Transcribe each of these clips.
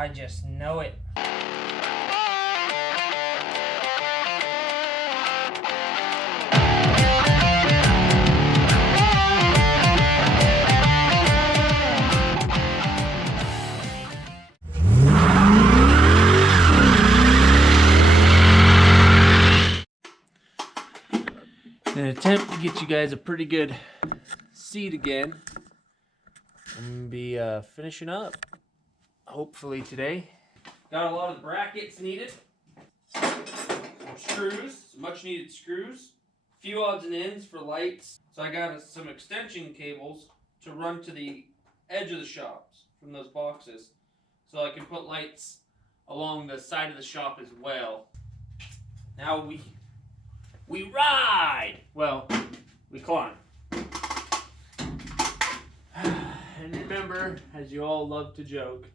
I just know it. In an attempt to get you guys a pretty good seat again, I'm going to be finishing up, hopefully today. Got a lot of the brackets needed, some screws, some much needed screws, a few odds and ends for lights. So I got some extension cables to run to the edge of the shops from those boxes, so I can put lights along the side of the shop as well. Now we ride! Well, we climb. And remember, as you all love to joke,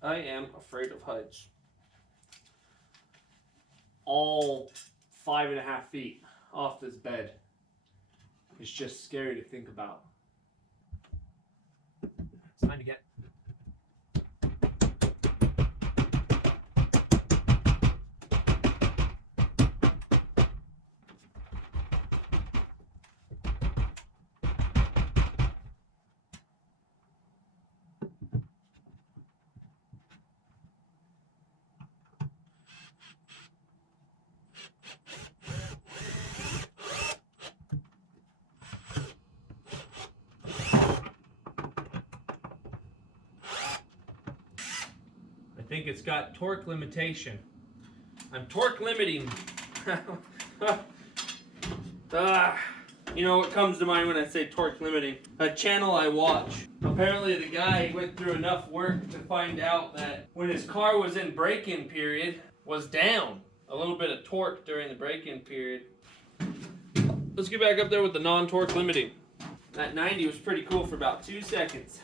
I am afraid of heights. All 5.5 feet off this bed. It's just scary to think about. It's time to get I think it's got torque limitation. I'm torque limiting. You know what comes to mind when I say torque limiting? A channel I watch. Apparently the guy went through enough work to find out that when his car was in break-in period, was down a little bit of torque during the break-in period. Let's get back up there with the non-torque limiting. That 90 was pretty cool for about 2 seconds.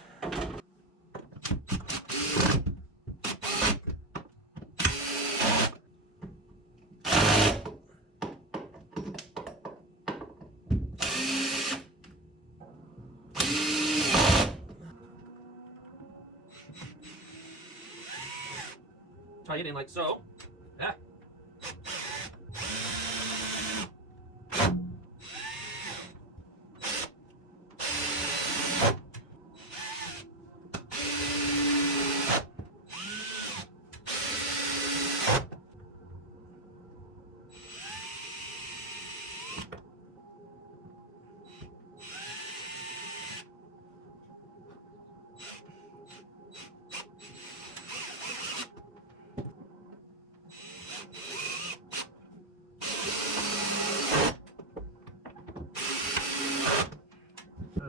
Tie it in like so. Yeah.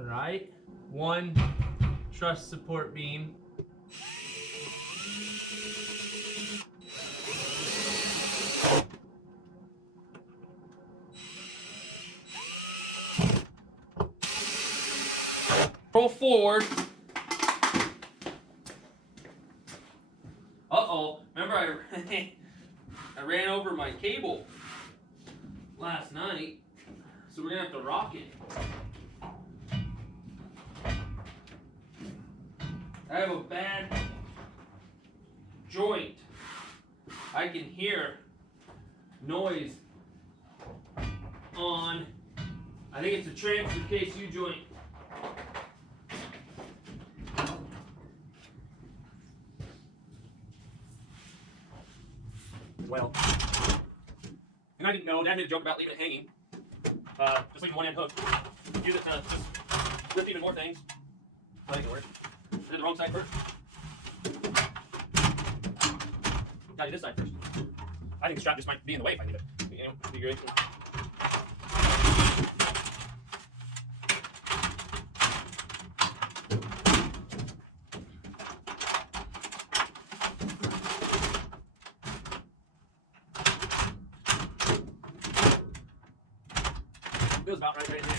Alright, 1 truss support beam. Roll forward. Uh-oh, remember I ran over my cable last night, so we're gonna have to rock it. I have a bad joint. I can hear noise on, I think it's a transfer case U joint. Well, and I didn't know, Dad made a joke about leaving it hanging. Just leaving one end hooked. Use it to just lift even more things. I think it worked. Did the wrong side first. Gotta do this side first. I think the strap just might be in the way if I leave it. You know, be great. Feels about right in there.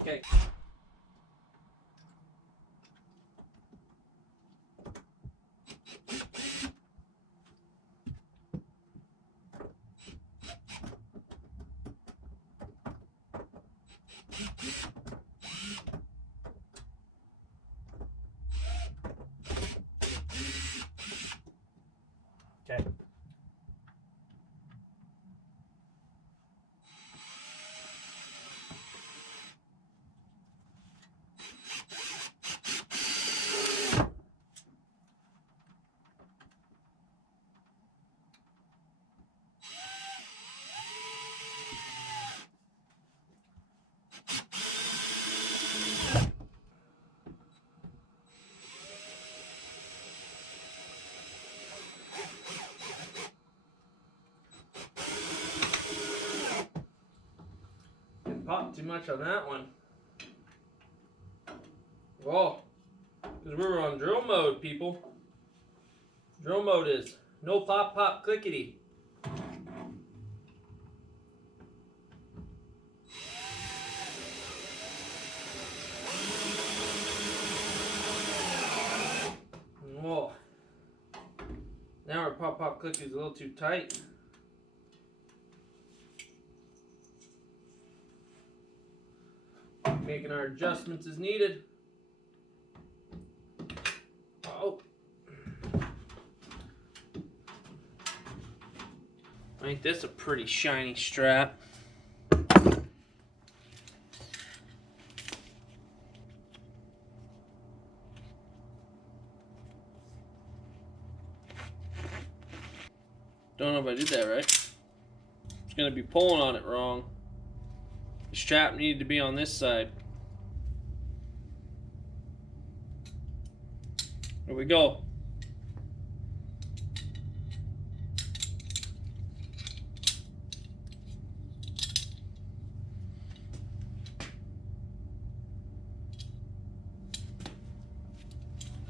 Okay. pop too much on that one. Oh, because we were on drill mode, people. Drill mode is no pop, pop, clickety. Oh, now our pop, pop, clickety is a little too tight. Making our adjustments as needed. Oh. Ain't this a pretty shiny strap? Don't know if I did that right. It's gonna be pulling on it wrong. The strap needed to be on this side. There we go.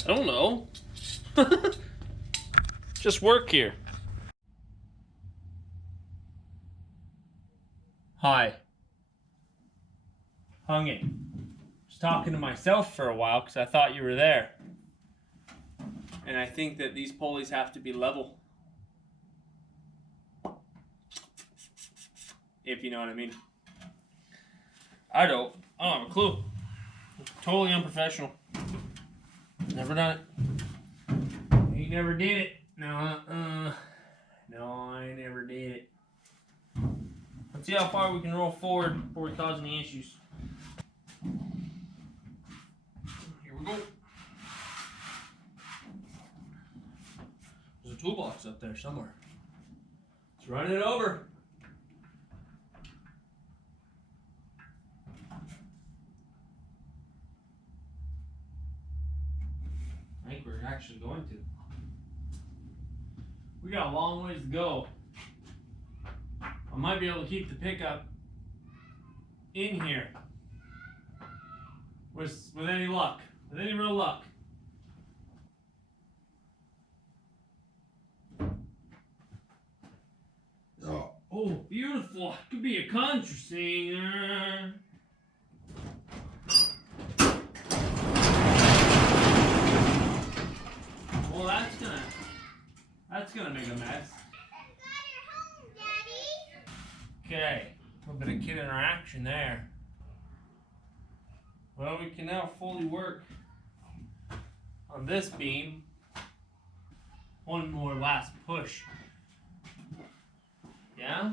I don't know. Just work here. Hi. Hung it. Was talking to myself for a while because I thought you were there. And I think that these pulleys have to be level. If you know what I mean. I don't have a clue. Totally unprofessional. Never done it. He never did it. No, I never did it. Let's see how far we can roll forward before we cause any issues. Here we go. There's a toolbox up there somewhere. Let's run it over. I think we're actually going to. We got a long ways to go. I might be able to keep the pickup in here with any luck, with any real luck. Oh, beautiful. Could be a contra singer. Well, that's gonna make a mess. Okay, a little bit of kid interaction there. Well, we can now fully work on this beam. One more last push. Yeah?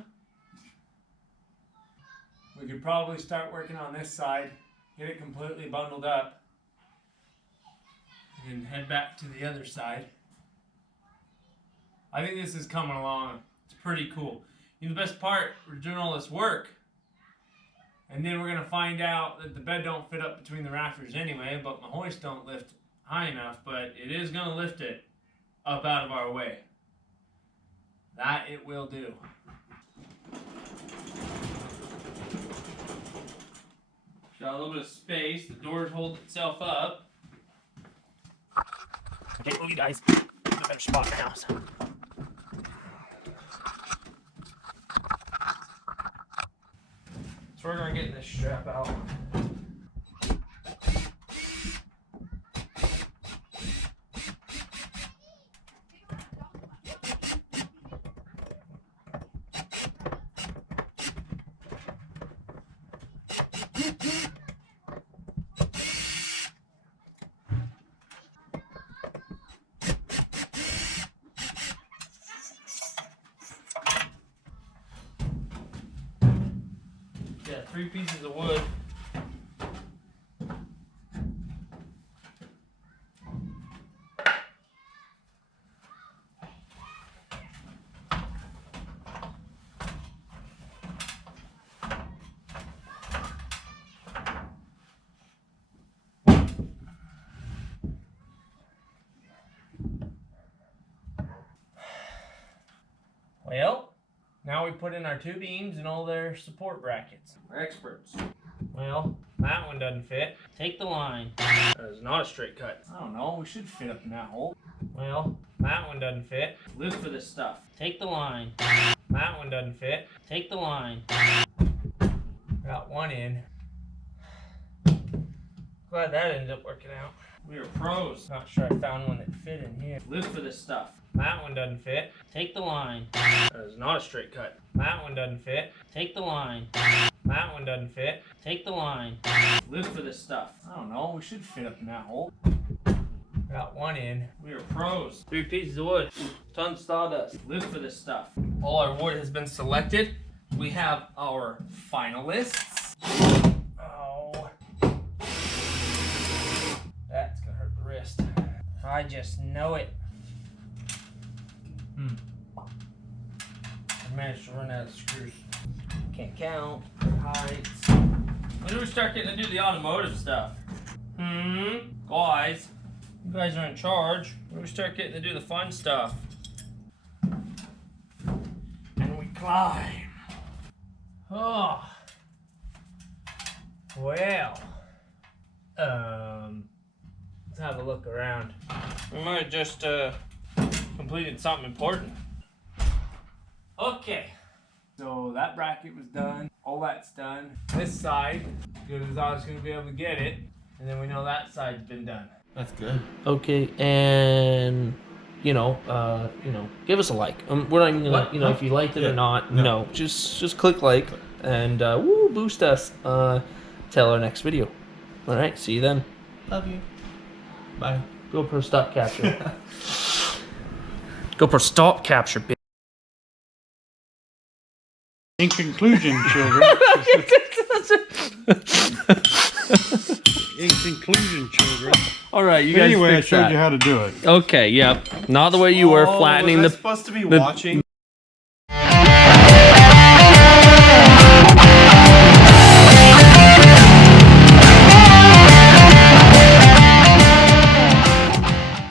We could probably start working on this side, get it completely bundled up, and head back to the other side. I think this is coming along. It's pretty cool. You know, the best part, we're doing all this work, and then we're going to find out that the bed don't fit up between the rafters anyway, but my hoist don't lift high enough, but it is going to lift it up out of our way. That it will do. Got a little bit of space. The doors hold itself up. Okay, move you guys. There's a better spot in the house. So we're going to get this strap out. Yeah, 3 pieces of wood. Well, now we put in our two beams and all their support brackets. We're experts. Well, that one doesn't fit. Take the line. That is not a straight cut. I don't know. We should fit up in that hole. Well, that one doesn't fit. Live for this stuff. Take the line. That one doesn't fit. Take the line. Got one in. Glad that ended up working out. We are pros. Not sure I found one that fit in here. Live for this stuff. That one doesn't fit. Take the line. That is not a straight cut. That one doesn't fit. Take the line. That one doesn't fit. Take the line. Live for this stuff. I don't know. We should fit up in that hole. Got one in. We are pros. 3 pieces of wood. Tons of sawdust. Live for this stuff. All our wood has been selected. We have our finalists. Oh. That's gonna hurt the wrist. I just know it. I managed to run out of screws. Can't count. Heights. When do we start getting to do the automotive stuff? Guys. You guys are in charge. When do we start getting to do the fun stuff? And we climb. Oh. Well. Let's have a look around. We might have just completed something important. Okay. So that bracket was done. All that's done. This side, good as I was going to be able to get it. And then we know that side's been done. That's good. Okay, and give us a like. We're not even gonna, if you liked it or not. No, just click like and boost us till our next video. All right, see you then. Love you. Bye. GoPro stop capture. GoPro stop capture. In conclusion, children. In conclusion, children. All right, you guys. Anyway, I fix showed that. you how to do it. Okay, yep. Not the way you were flattening was I the. supposed to be watching?